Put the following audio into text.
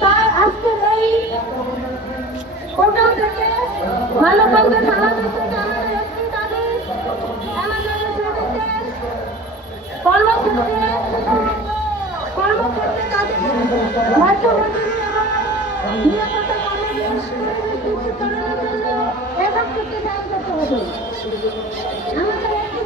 তাই আজকের এই হোটেল থেকে মানববন্ধন সমাবেশ থেকে আমাদের একটি দাবি, আমাদের শ্রমিকদের কর্মক্ষেত্রে তাদের মধ্যমজুরি এবং নিরাপত্তা কর্মসূচি নিশ্চিতকরণের জন্য একক চুক্তি সাহায্য করতে হবে। আমাদের একটি